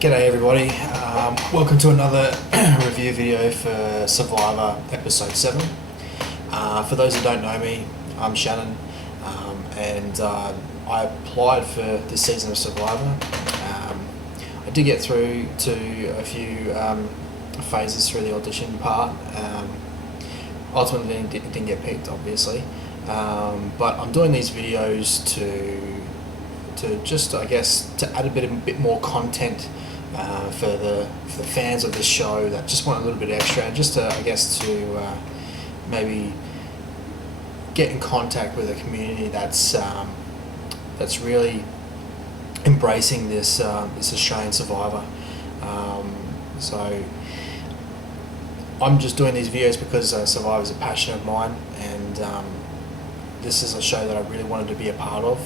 G'day everybody, welcome to another review video for Survivor Episode 7. For those who don't know me, I'm Shannon, and I applied for this season of Survivor. I did get through to a few phases through the audition part. Ultimately didn't get picked, obviously, but I'm doing these videos to just, I guess, to add a bit more content for the fans of the show that just want a little bit extra, and just to, I guess, to maybe get in contact with a community that's really embracing this Australian Survivor. So I'm just doing these videos because Survivor is a passion of mine, and this is a show that I really wanted to be a part of.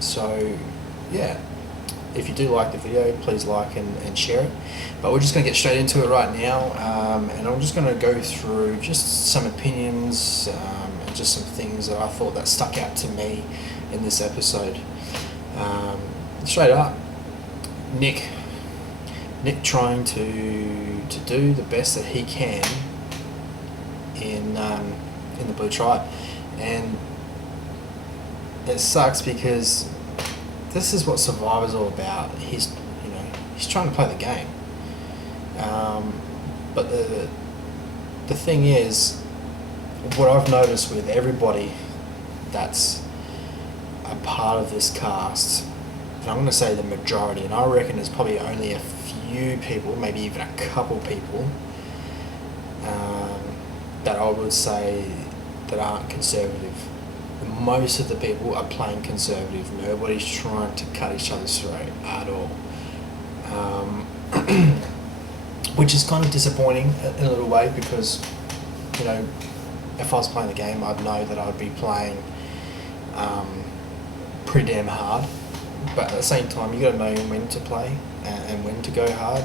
So yeah, if you do like the video, please like and share it. But we're just going to get straight into it right now, and I'm just going to go through just some opinions and just some things that I thought that stuck out to me in this episode. Straight up, Nick trying to do the best that he can in the Blue Tribe, and it sucks because this is what Survivor's all about. He's trying to play the game, but the thing is, what I've noticed with everybody that's a part of this cast, and I'm going to say the majority, and I reckon there's probably only a few people, maybe even a couple people, that I would say that aren't conservative. Most of the people are playing conservative. Nobody's trying to cut each other's throat at all, which is kind of disappointing in a little way, because if I was playing the game, I'd know that I'd be playing pretty damn hard. But at the same time, you got to know when to play and when to go hard,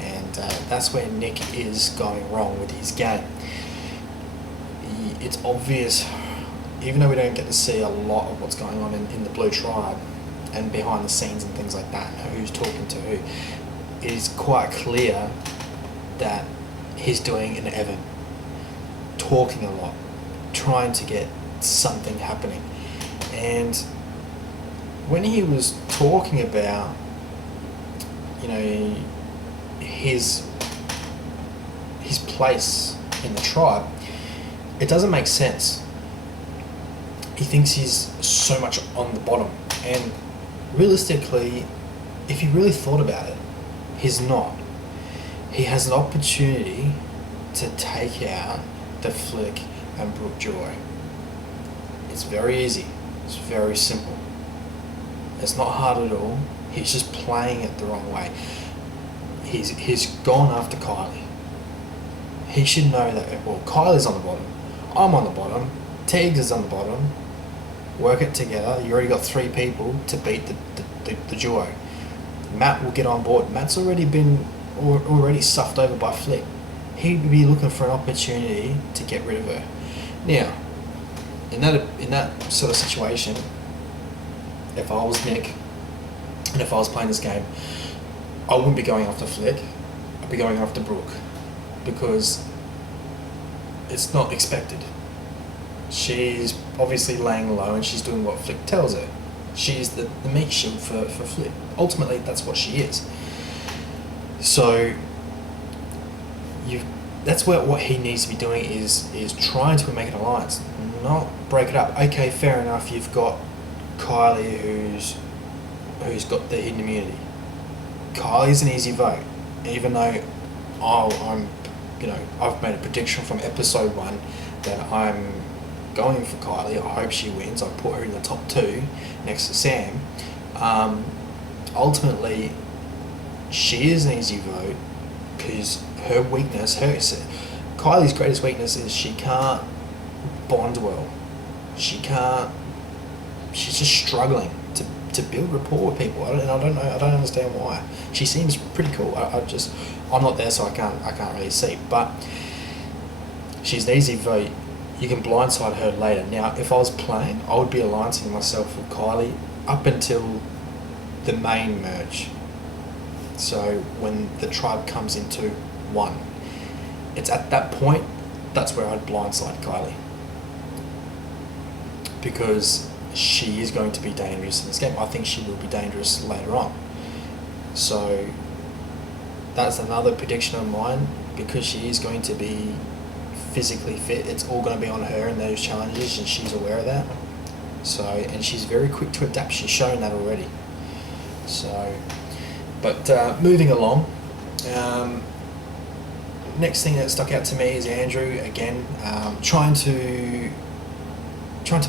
and that's where Nick is going wrong with his game. It's obvious. Even though we don't get to see a lot of what's going on in the Blue Tribe and behind the scenes and things like that, who's talking to who, it is quite clear that he's doing an Evan, talking a lot, trying to get something happening. And when he was talking about, his place in the tribe, it doesn't make sense. He thinks he's so much on the bottom, and realistically, if you really thought about it, he's not. He has an opportunity to take out the Flick and Brooke Joy. It's very easy. It's very simple. It's not hard at all. He's just playing it the wrong way. He's gone after Kylie. He should know that, well, Kylie's on the bottom. I'm on the bottom. Teagues is on the bottom. Work it together. You already got 3 people to beat the duo. Matt will get on board. Matt's already been stuffed over by Flick. He'd be looking for an opportunity to get rid of her. Now, in that sort of situation, if I was Nick and if I was playing this game, I wouldn't be going after Flick. I'd be going after Brooke, because it's not expected. She's obviously laying low, and she's doing what Flick tells her. She's the meat shield for Flick. Ultimately, that's what she is. So that's what he needs to be doing is trying to make an alliance, not break it up. Okay, fair enough. You've got Kylie who's got the hidden immunity. Kylie's an easy vote, even though I've made a prediction from episode 1 that I'm going for Kylie. I hope she wins. I put her in the top 2 next to Sam. Ultimately, she is an easy vote because her weakness, Kylie's greatest weakness is she can't bond well. She's just struggling to build rapport with people. I don't understand why. She seems pretty cool. I'm not there, so I can't really see. But she's an easy vote. You can blindside her later. Now, if I was playing, I would be alliancing myself with Kylie up until the main merge. So when the tribe comes into 1, it's at that point, that's where I'd blindside Kylie. Because she is going to be dangerous in this game. I think she will be dangerous later on. So that's another prediction of mine, because she is going to be physically fit. It's all going to be on her in those challenges, and she's aware of that. So, and she's very quick to adapt. She's shown that already. So, but moving along, next thing that stuck out to me is Andrew again, trying to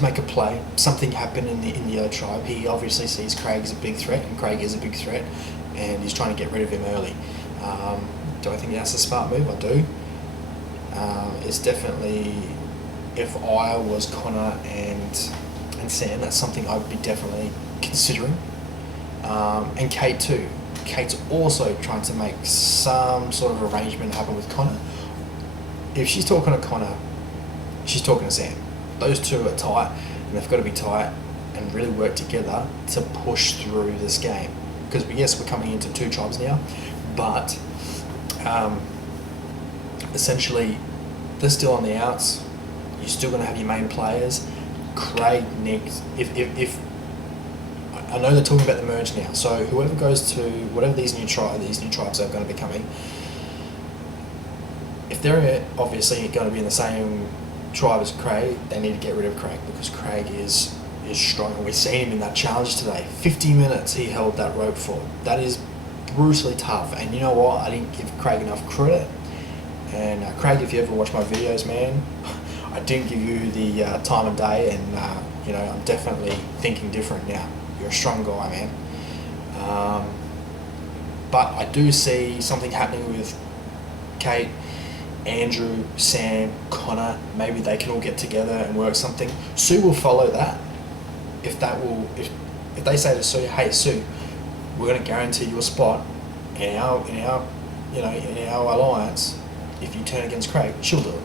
make a play. Something happened in the other tribe. He obviously sees Craig as a big threat, and Craig is a big threat, and he's trying to get rid of him early. Do I think that's a smart move? I do. It's definitely, if I was Connor and Sam, that's something I'd be definitely considering. And Kate too. Kate's also trying to make some sort of arrangement happen with Connor. If she's talking to Connor, she's talking to Sam. Those two are tight, and they've got to be tight and really work together to push through this game. Because yes, we're coming into 2 tribes now, but essentially they're still on the outs. You're still going to have your main players. Craig needs, if I know they're talking about the merge now, so whoever goes to whatever these new tribes are going to be coming, if they're obviously going to be in the same tribe as Craig, they need to get rid of Craig, because Craig is strong, and we've seen him in that challenge today. 50 minutes he held that rope for. That is brutally tough, and you know what? I didn't give Craig enough credit. And Craig, if you ever watch my videos, man, I didn't give you the time of day, and I'm definitely thinking different now. You're a strong guy, man. But I do see something happening with Kate, Andrew, Sam, Connor. Maybe they can all get together and work something. Sue will follow that. If they say to Sue, "Hey Sue, we're going to guarantee you a spot in our alliance if you turn against Craig," she'll do it.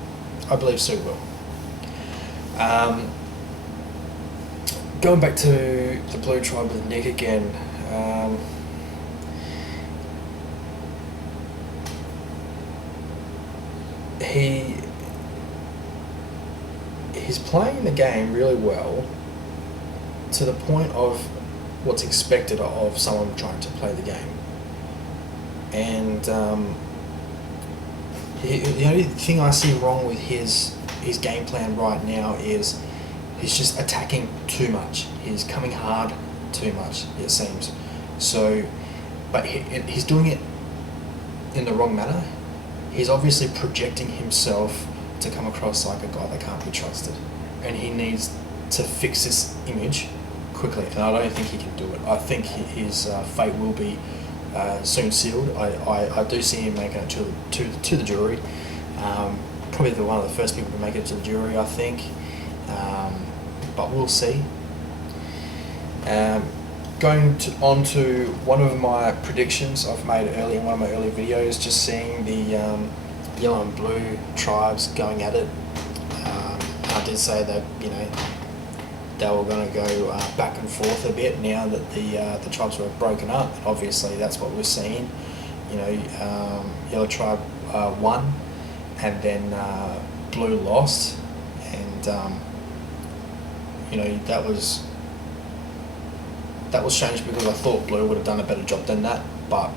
I believe Sue will. Going back to the Blue Tribe with Nick again. He's playing the game really well, to the point of what's expected of someone trying to play the game. And the only thing I see wrong with his game plan right now is he's just attacking too much. He's coming hard too much, it seems. So, but he's doing it in the wrong manner. He's obviously projecting himself to come across like a guy that can't be trusted, and he needs to fix this image quickly. And I don't think he can do it. I think his fate will be soon sealed. I do see him making it to the jury. Probably one of the first people to make it to the jury, I think. But we'll see. Going on to one of my predictions I've made earlier in one of my earlier videos, just seeing the yellow and blue tribes going at it. I did say that they were going to go back and forth a bit now that the tribes were broken up. And obviously that's what we're seeing. Yellow tribe won, and then blue lost, and that was strange, because I thought blue would have done a better job than that. But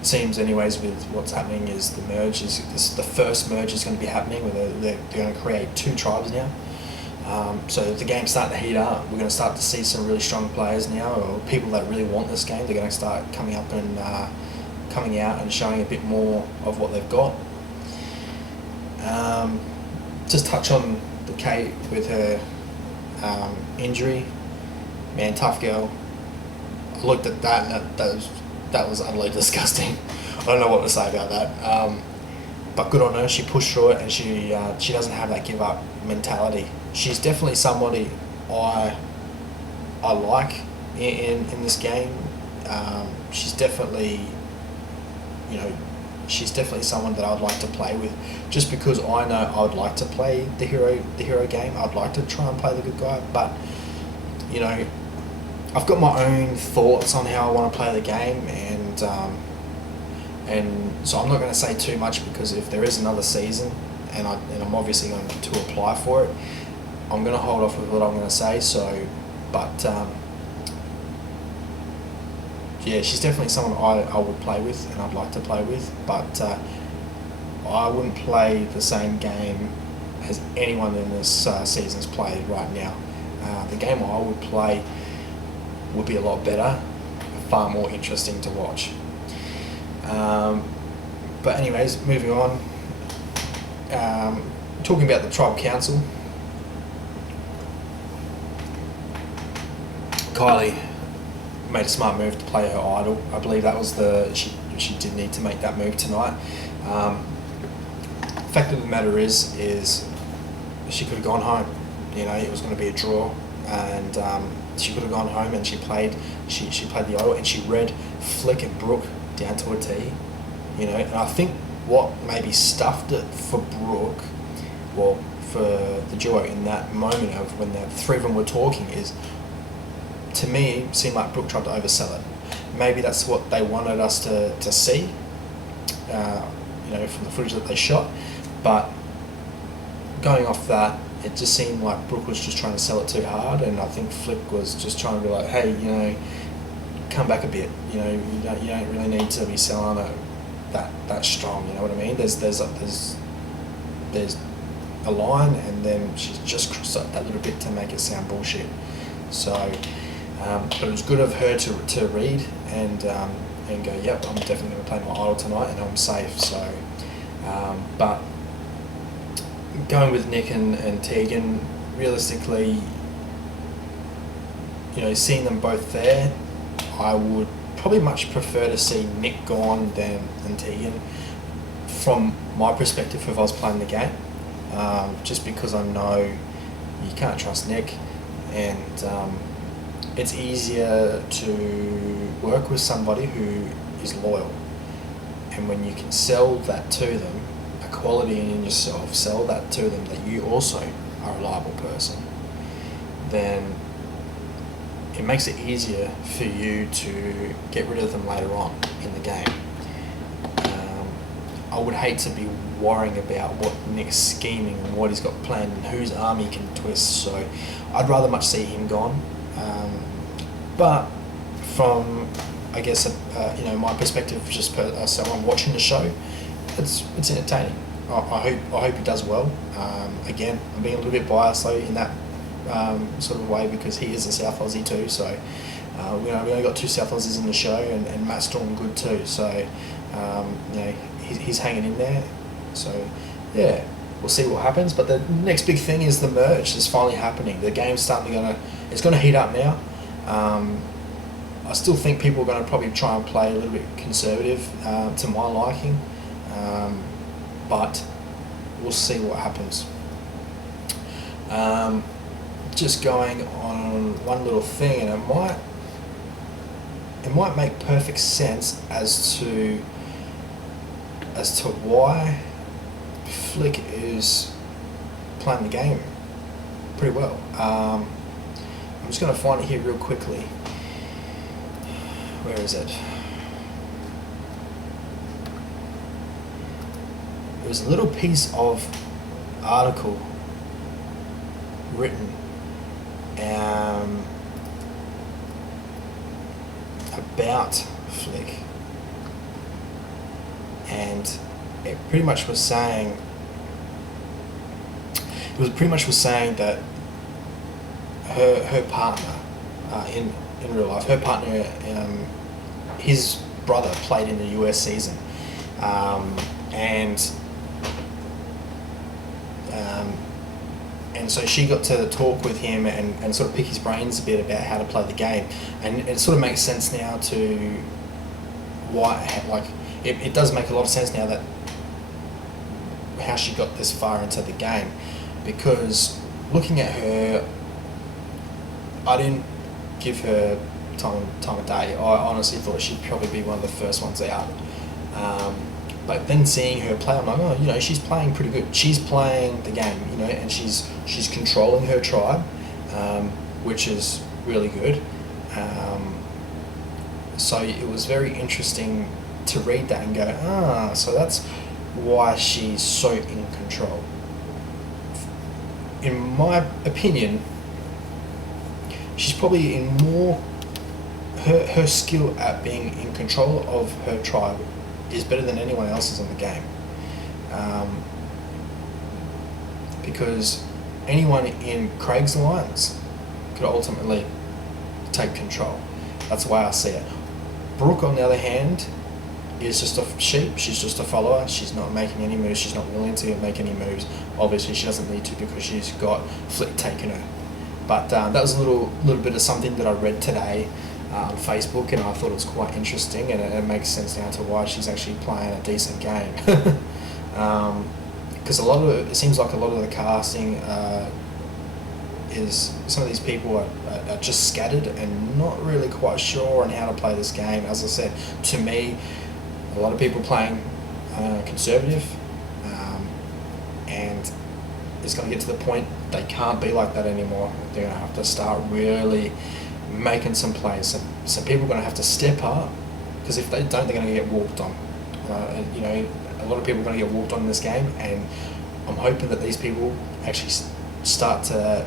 it seems anyways with what's happening is the merge the first merge is going to be happening, where they're going to create 2 tribes now. So the game's starting to heat up. We're going to start to see some really strong players now, or people that really want this game. They're going to start coming up and coming out and showing a bit more of what they've got. Just touch on the Kate with her injury. Man, tough girl. I looked at that, and that was utterly disgusting. I don't know what to say about that. But good on her. She pushed through it, and she doesn't have that give up mentality. She's definitely somebody I like in this game. She's definitely someone that I'd like to play with, just because I know I would like to play the hero game. I'd like to try and play the good guy, but I've got my own thoughts on how I want to play the game, and so I'm not going to say too much, because if there is another season, and I'm obviously going to apply for it, I'm going to hold off with what I'm going to say. So, but yeah, she's definitely someone I would play with and I'd like to play with, but I wouldn't play the same game as anyone in this season's played right now. The game I would play would be a lot better, far more interesting to watch. But anyways, moving on. Talking about the tribal council, Kylie made a smart move to play her idol. I believe that was she did need to make that move tonight. Fact of the matter is she could have gone home. You know, it was going to be a draw, and she could have gone home, and she played the idol, and she read Flick and Brooke down to a T. You know, and I think what maybe stuffed it for Brooke, well, for the duo in that moment of when the three of them were talking, is, to me, it seemed like Brooke tried to oversell it. Maybe that's what they wanted us to see, you know, from the footage that they shot. But going off that, it just seemed like Brooke was just trying to sell it too hard, and I think Flick was just trying to be like, hey, you know, come back a bit. You know, you don't really need to be selling it that strong. You know what I mean? There's a line, and then she's just crossed up that little bit to make it sound bullshit. So, but it was good of her to read and go, yep, I'm definitely going to play my idol tonight, and I'm safe. So, but going with Nick and Tegan, realistically, you know, seeing them both there, I would probably much prefer to see Nick gone than Tegan, from my perspective, if I was playing the game. Just because I know you can't trust Nick, and it's easier to work with somebody who is loyal. And when you can sell that to them, a quality in yourself, sell that to them that you also are a reliable person, then it makes it easier for you to get rid of them later on in the game. I would hate to be worrying about what Nick's scheming and what he's got planned and whose arm he can twist, so I'd rather much see him gone. But from, I guess, you know, my perspective, just someone watching the show, it's entertaining. I hope he does well. Again, I'm being a little bit biased though in that sort of way, because he is a South Aussie too. So we only got two South Aussies in the show, and Matt's doing good too. So you know, he's hanging in there. So yeah, we'll see what happens. But the next big thing is the merge is finally happening. The game's it's going to heat up now. I still think people are going to probably try and play a little bit conservative to my liking, but we'll see what happens. Just going on one little thing, and it might make perfect sense as to why Flick is playing the game pretty well. I'm just going to find it here real quickly. Where is it? It was a little piece of article written about Flick, and it pretty much was saying that her partner in real life, her partner, his brother played in the US season, and so she got to talk with him and sort of pick his brains a bit about how to play the game, and it sort of makes sense now to why, like, it does make a lot of sense now that how she got this far into the game, because looking at her, I didn't give her time of day. I honestly thought she'd probably be one of the first ones out. But then seeing her play, I'm like, oh, you know, she's playing pretty good. She's playing the game, you know, and she's controlling her tribe, which is really good. So it was very interesting to read that and go, so that's why she's so in control. In my opinion, she's probably in more, her skill at being in control of her tribe is better than anyone else's in the game. Because anyone in Craig's alliance could ultimately take control. That's the way I see it. Brooke, on the other hand, is just a sheep. She's just a follower. She's not making any moves. She's not willing to make any moves. Obviously, she doesn't need to because she's got Flick taking her. But that was a little bit of something that I read today on Facebook, and I thought it was quite interesting, and it makes sense now to why she's actually playing a decent game. Because it seems like a lot of the casting is, some of these people are just scattered and not really quite sure on how to play this game. As I said, to me, a lot of people playing conservative, and it's going to get to the point they can't be like that anymore. They're going to have to start really making some plays. Some people are going to have to step up, because if they don't, they're going to get walked on. A lot of people are going to get walked on in this game, and I'm hoping that these people actually start to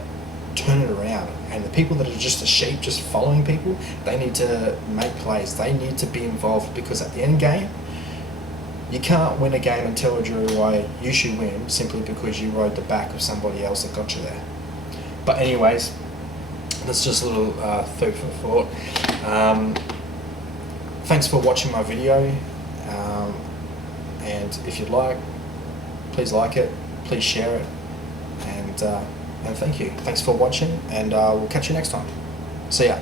turn it around. And the people that are just a sheep, just following people, they need to make plays. They need to be involved, because at the end game, you can't win a game and tell a jury why you should win simply because you rode the back of somebody else that got you there. But anyways, that's just a little food for thought. Thanks for watching my video, and if you'd like, please like it, please share it, and thank you. Thanks for watching, and we'll catch you next time. See ya.